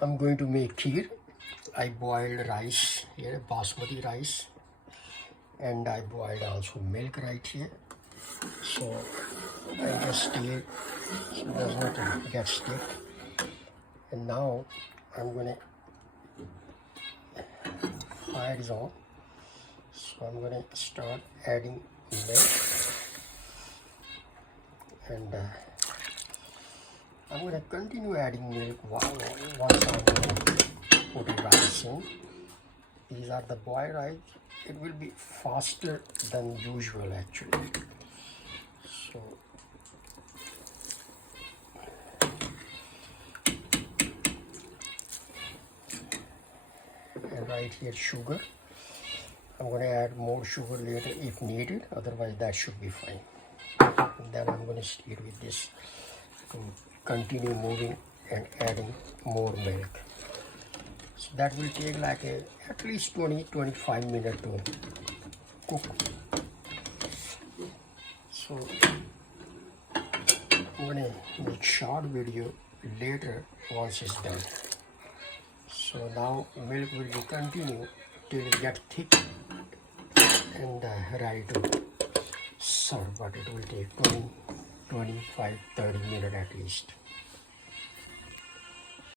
I'm going to make kheer. I boiled rice here, basmati rice, and I boiled also milk right here. So I just stir so it does not get stick. And now I'm gonna fire is on. So I'm gonna start adding milk, and I'm gonna continue adding milk once I'm gonna put a rice in. These are the boiled rice. It will be faster than usual actually. So and right here sugar. I'm going to add more sugar later if needed, otherwise that should be fine. And then I'm going to stir with this to continue moving and adding more milk. So that will take like at least 20-25 minutes to cook. So I'm going to make short video later once it's done. So now milk will be continue till it gets thick and ready to serve, but it will take 20, 25, 30 minutes at least.